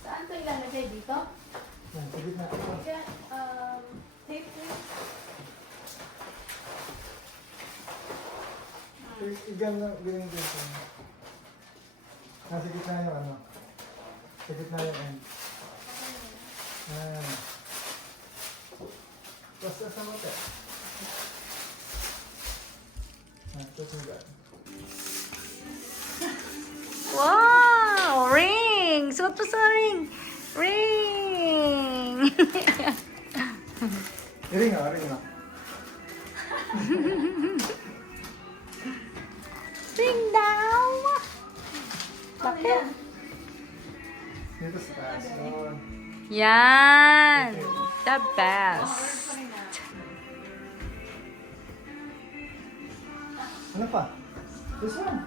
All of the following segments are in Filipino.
Saan ito ilalagay dito? Yan, sa gitna. Tape please. Igan lang, ganyan dito. Nasa gitna yung ano. Sa gitna yung end. Ayan. Basta sa mata. Tapos mo ba? Wow! Ring! Suot mo sa ring! Ring! Ring nga, ring nga. Ring daw! Bakit? Dito sa taas. Oh. Yan! The best! Ano pa? This one.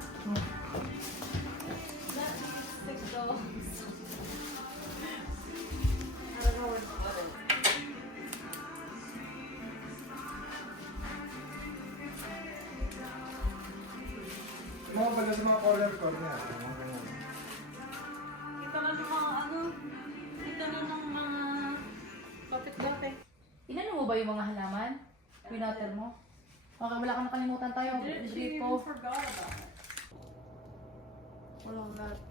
Mga pala sa mga corner. Mga ganyan. Kita na ng mga ano, kita na ng mga kapit-kapit. Inano mo ba yung mga halaman? Winater mo? Okay, wala kang nakalimutan tayo. She Gripo. forgot about it. Walang lahat.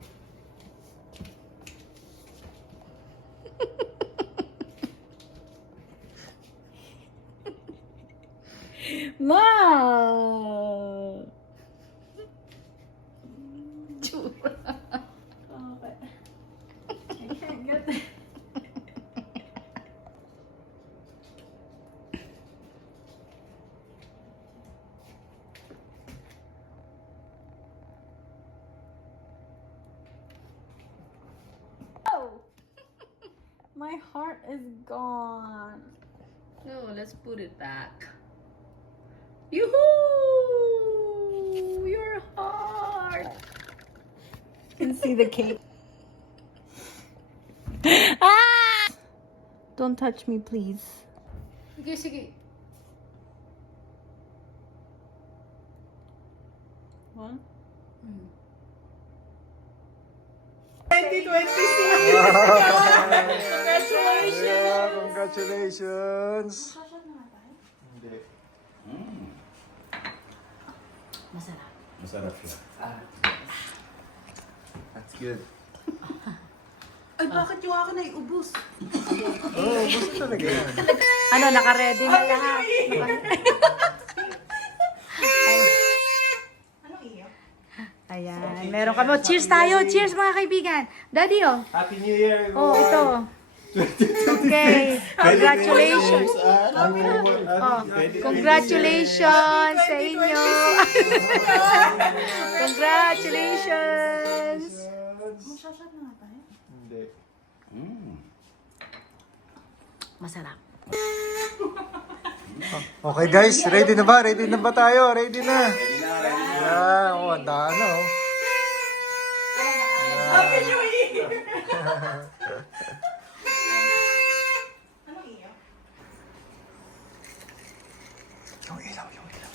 Wow! Tsura. Okay. I can't get it. My heart is gone. No, let's put it back. Yoo-hoo! Your heart! You can see the cake. Ah! Don't touch me, please. Sige, sige. What? 2026! Congratulations! Yeah, congratulations! Hindi. Masarap. Masarap siya. That's good. Ay, bakit yung akin ay ubus? Oh, gusto talaga yan. Ano, naka-ready na lahat. Ayan, meron kami. Oh, cheers tayo. Cheers mga kaibigan. Daddy, oh. Happy New Year, Oh, ito. Okay. Congratulations. Oh, congratulations sa inyo. Congratulations. Hindi. Masarap. Okay guys, ready na ba? Ready na ba tayo? Ready na. Yeah, oh, handa na oh. Happy New Year! Yung ilaw, yung ilaw.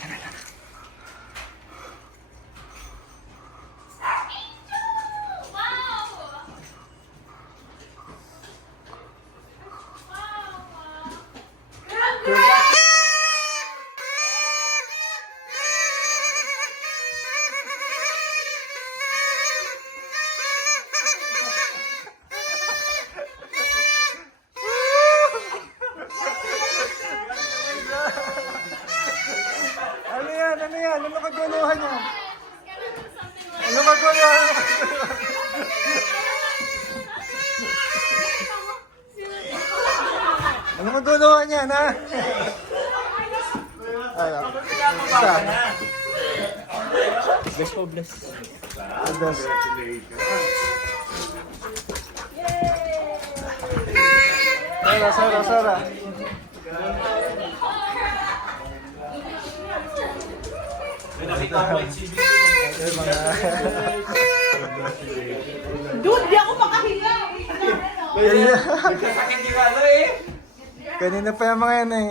Yan na lang. akin yan, ha? Ayan. Isa. Bless po, bless. Bless. Sara. Dude, di ako makahinga. Sakit yung ano eh. Kanina pa yung mga yan eh.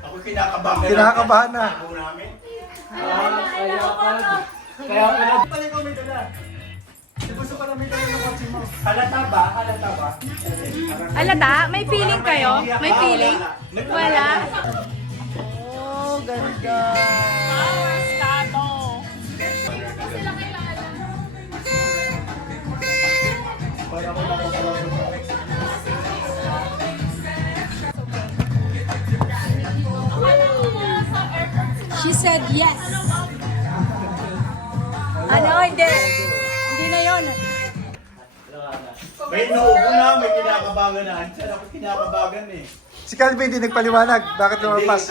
Ako kinakabahan. Kinakabahan na. Ako namin. Kaya Pala ikaw may dala. Gusto ko na may dala ng kotse mo. Halata ba? Alata, may feeling kayo? May feeling? Wala. Oh, ganda. She said yes. Ano, hindi. Hindi na yon. May inuubo na, may kinakabagan na. Saan ako kinakabagan eh. Si Calvin hindi nagpaliwanag. Bakit lumampas?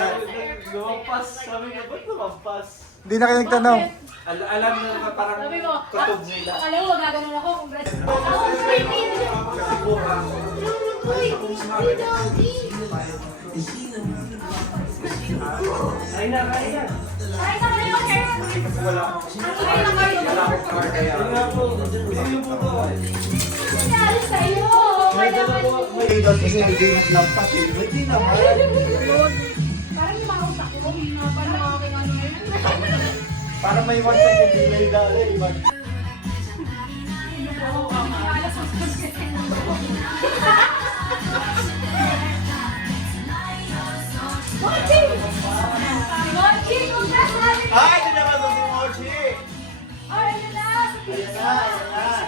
Lumampas. Sabi niya, ba't lumampas? Hindi na kayo nagtanong. Alam mo na parang Sabi mo, kutob nila. alam mo, gaganon ako. Congrats. Ay na, ay na. Kasi hindi naglampas eh. Hindi naman. Parang may 1 second delay dahil. Ay, ito naman si Mochi! Ayan na, ayan na.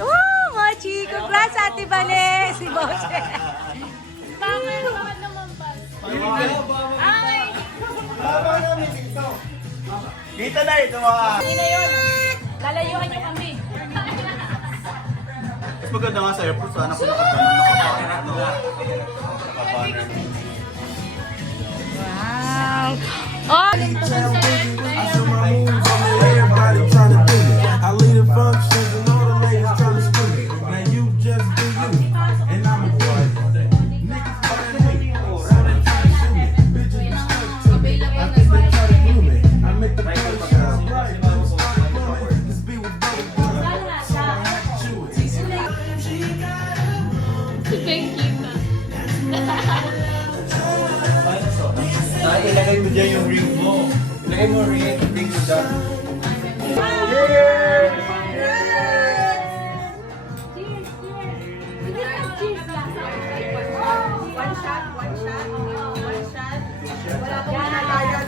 Oh, Mochi! Congrats, Ate Bale! Si Mochi. Dito na ito mga. Hindi na yun. Lalayuan niyo kami. Mas maganda nga sa airport. Sana kung nakapanan. Wow! Oh! Everybody tryna do it. I lead the functions and all the ladies tryna screw it. Now you just do you, and I'ma do it. Niggas find me, so they tryna shoot me. Bitches be stuck to me. I think they try to glue me. I make the blood shine bright. This be with both brothers, so I have to chew it. Ilagay mo dyan yung ring mo. Ilagay mo ring mo dyan.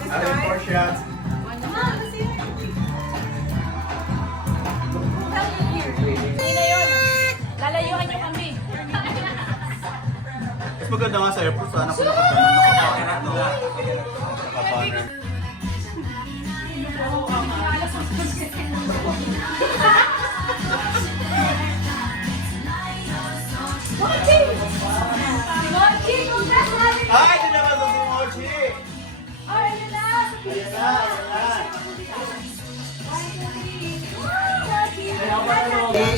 Ano yung 4 shots? Hindi na yun. Lalayuan niyo kami. Mas maganda nga sa airport. Sana kung nakapanan. Ay, ito naman si Mochi! Ayan na, ayan na.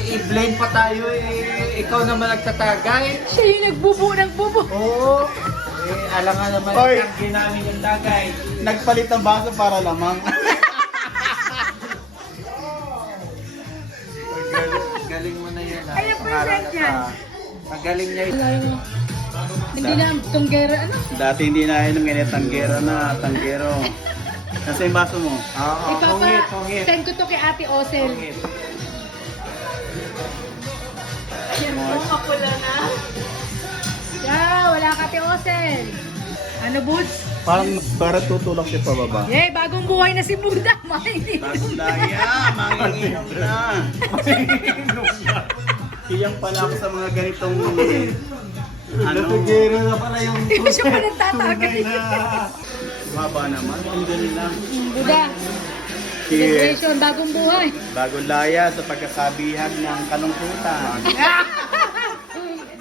I-blame pa tayo eh. Ikaw naman nagtatagay. Siya yung nagbubu. Oo. Alam nga naman, Oy. tanggi namin yung tagay. Nagpalit ng baso para lamang. Galing mo na yan. Ay, present yan. Magaling niya yun. Hindi na tunggera, ano? Dati hindi na inom ngayon, tanggera na, tanggero. Nasa yung baso mo? Oo, pungit. Send ko to kay Ate Osel. Pungit. Yan po, kapula na. Yeah, wala ka Ate Osel. Ano, Boots? Para tutulak siya pababa. Yay, bagong buhay na si Buda. Makinig. Daya, manginginom na. Manginginom na. Iyang pala ako sa mga ganitong Natugero na pala yung Hindi siya pa nagtatagay. Maba naman, ang galing lang. Buda, Cheers! celebration, bagong buhay. Bagong laya sa pagkasabihan ng kalungkutan.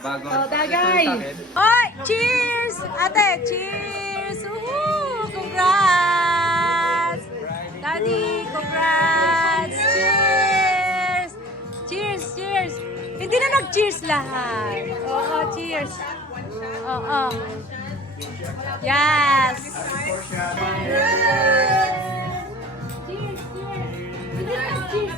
Bago. Oh, tagay. Oy, cheers! Ate, cheers! Woohoo! Congrats! Daddy, congrats! Cheers! Cheers, cheers! Hindi na nag-cheers lahat. Oo, cheers. Oo. Yes! Cheers, cheers! Hindi na nag-cheers